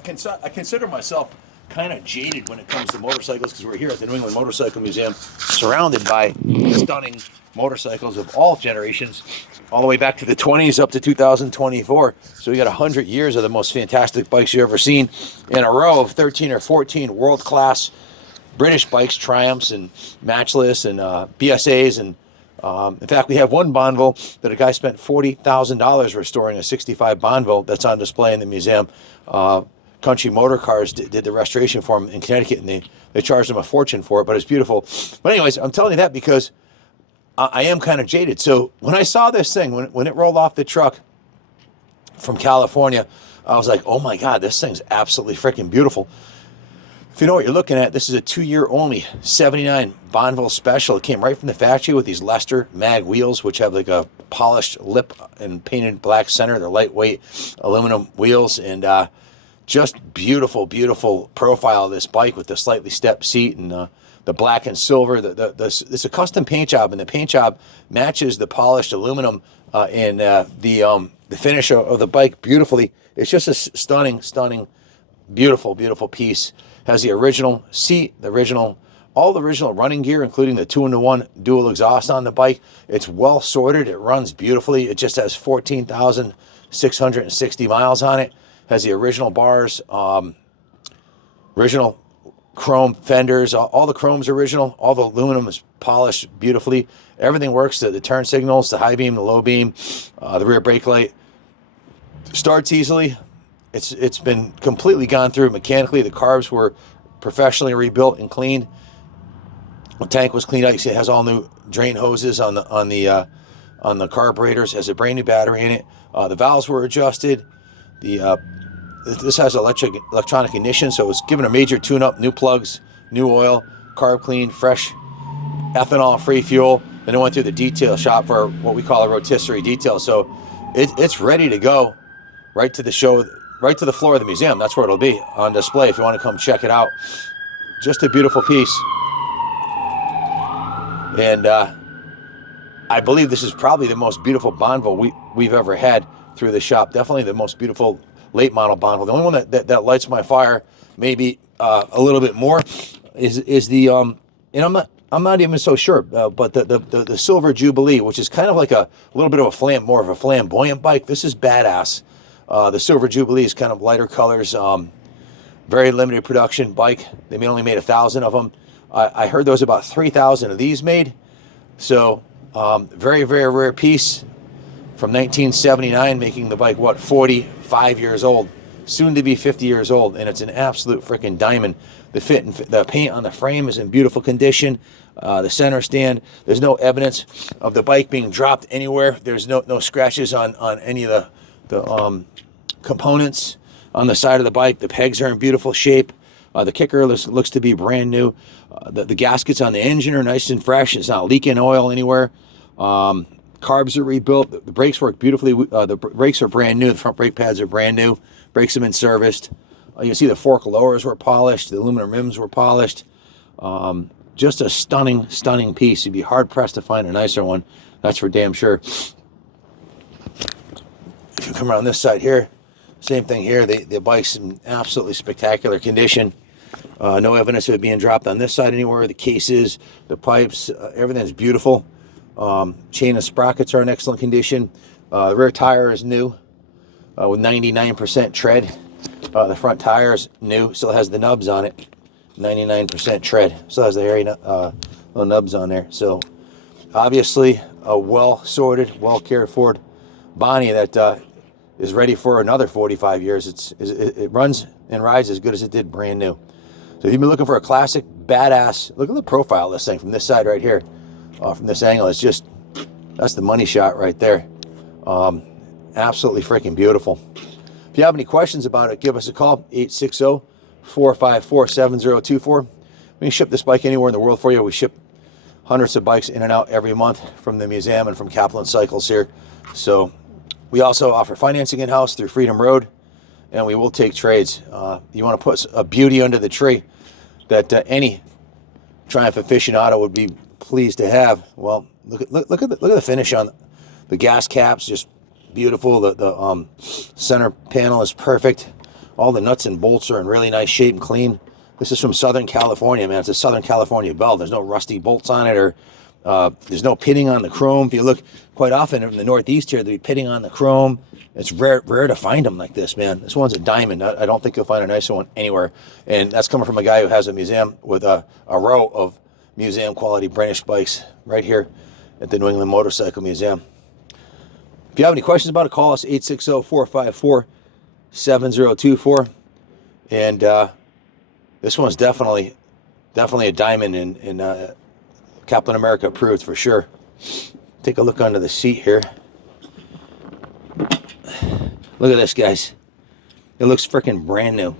I consider myself kind of jaded when it comes to motorcycles because we're here at the New England Motorcycle Museum, surrounded by stunning motorcycles of all generations, all the way back to the 20s up to 2024. So we got 100 years of the most fantastic bikes you've ever seen in a row of 13 or 14 world-class British bikes, Triumphs and Matchless and BSAs. And in fact, we have one Bonneville that a guy spent $40,000 restoring, a 65 Bonneville that's on display in the museum. Country Motor Cars did the restoration for him in Connecticut, and they charged him a fortune for it, but it's beautiful. But anyways, I'm telling you that because I am kind of jaded. So when I saw this thing, when it rolled off the truck from California, I was like, oh my God, this thing's absolutely freaking beautiful. If you know what you're looking at, this is a 2-year only 79 Bonneville Special. It came right from the factory with these Leicester mag wheels, which have like a polished lip and painted black center. They're lightweight aluminum wheels, and just beautiful, beautiful profile of this bike with the slightly stepped seat and the black and silver. It's a custom paint job, and the paint job matches the polished aluminum and the finish of the bike beautifully. It's just a stunning, beautiful, beautiful piece. Has the original seat, all the original running gear, including the 2-in-1 dual exhaust on the bike. It's well sorted. It runs beautifully. It just has 14,660 miles on it. Has the original bars, original chrome fenders. All the chrome's original. All the aluminum is polished beautifully. Everything works. The turn signals, the high beam, the low beam, the rear brake light. Starts easily. It's been completely gone through mechanically. The carbs were professionally rebuilt and cleaned. The tank was cleaned out. You see it has all new drain hoses on the carburetors. It has a brand new battery in it. The valves were adjusted. This has electronic ignition, so it's given a major tune-up, new plugs, new oil, carb clean, fresh ethanol-free fuel. Then it went through the detail shop for what we call a rotisserie detail. So it's ready to go right to the show, right to the floor of the museum. That's where it'll be on display if you want to come check it out. Just a beautiful piece. And I believe this is probably the most beautiful Bonneville we've ever had through the shop. Definitely the most beautiful late model Bonneville. The only one that lights my fire maybe a little bit more is the and I'm not even so sure, but the Silver Jubilee, which is kind of like a little bit of a more of a flamboyant bike. This is badass. The Silver Jubilee is kind of lighter colors, very limited production bike. They only made 1,000 of them. I heard there was about 3,000 of these made. So very, very rare piece from 1979, making the bike, 45 years old, soon to be 50 years old. And it's an absolute freaking diamond. The fit and the paint on the frame is in beautiful condition. The center stand, there's no evidence of the bike being dropped anywhere. There's no scratches on any of the components on the side of the bike. The pegs are in beautiful shape. The kicker looks to be brand new. The gaskets on the engine are nice and fresh. It's not leaking oil anywhere. Carbs are rebuilt. The brakes work beautifully. The brakes are brand new. The front brake pads are brand new. Brakes have been serviced. You can see the fork lowers were polished. The aluminum rims were polished. Just a stunning piece. You'd be hard-pressed to find a nicer one. That's for damn sure. If you come around this side here, same thing here. The bike's in absolutely spectacular condition. No evidence of it being dropped on this side anywhere. The cases, the pipes, everything's beautiful. Chain and sprockets are in excellent condition. The rear tire is new with 99% tread. The front tire is new, still has the nubs on it. 99% tread. Still has the hairy little nubs on there. So obviously a well-sorted, well-cared-for Bonnie that is ready for another 45 years. It runs and rides as good as it did brand new. So if you've been looking for a classic, badass, look at the profile of this thing from this side right here. From this angle, that's the money shot right there. Absolutely freaking beautiful. If you have any questions about it, give us a call, 860-454-7024. We can ship this bike anywhere in the world for you. We ship hundreds of bikes in and out every month from the museum and from Kaplan Cycles here. So we also offer financing in-house through Freedom Road, and we will take trades. You want to put a beauty under the tree that any Triumph aficionado would be pleased to have. Well, look at the finish on the gas caps, just beautiful. The center panel is perfect. All the nuts and bolts are in really nice shape and clean. This is from Southern California, man. It's a Southern California belt. There's no rusty bolts on it, or there's no pitting on the chrome. If you look quite often in the Northeast here, they'll be pitting on the chrome. It's rare to find them like this, man. This one's a diamond. I don't think you'll find a nicer one anywhere. And that's coming from a guy who has a museum with a row of museum quality British bikes right here at the New England Motorcycle Museum. If you have any questions about it, call us 860-454-7024. And this one's definitely a diamond, in Kaplan America approved for sure. Take a look under the seat here. Look at this, guys. It looks freaking brand new.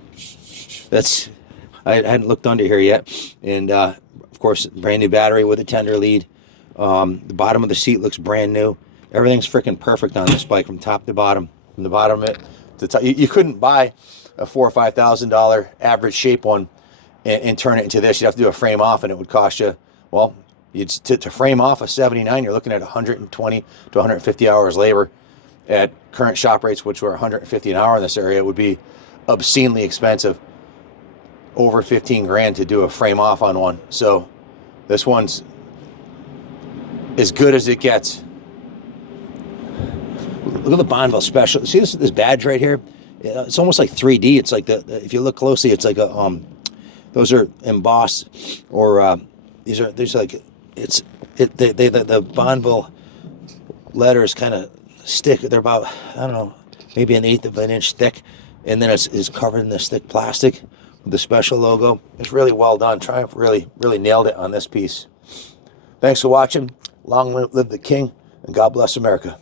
I hadn't looked under here yet. And of course, brand new battery with a tender lead. The bottom of the seat looks brand new. Everything's freaking perfect on this bike from top to bottom. From the bottom of it to top. You couldn't buy a $4,000 or $5,000 average shape one and turn it into this. You'd have to do a frame off, and it would cost you, well, to frame off a 79, you're looking at 120 to 150 hours labor. At current shop rates, which were 150 an hour in this area, it would be obscenely expensive. Over 15 grand to do a frame off on one. So this one's as good as it gets. Look at the Bonneville special. See this badge right here? It's almost like 3D. It's like if you look closely, it's like a those are embossed, or there's like the Bonneville letters kind of stick. They're about, I don't know, maybe 1/8 of an inch thick, and then it's covered in this thick plastic with the special logo. It's really well done. Triumph really nailed it on this piece. Thanks for watching. Long live the king, and God bless America.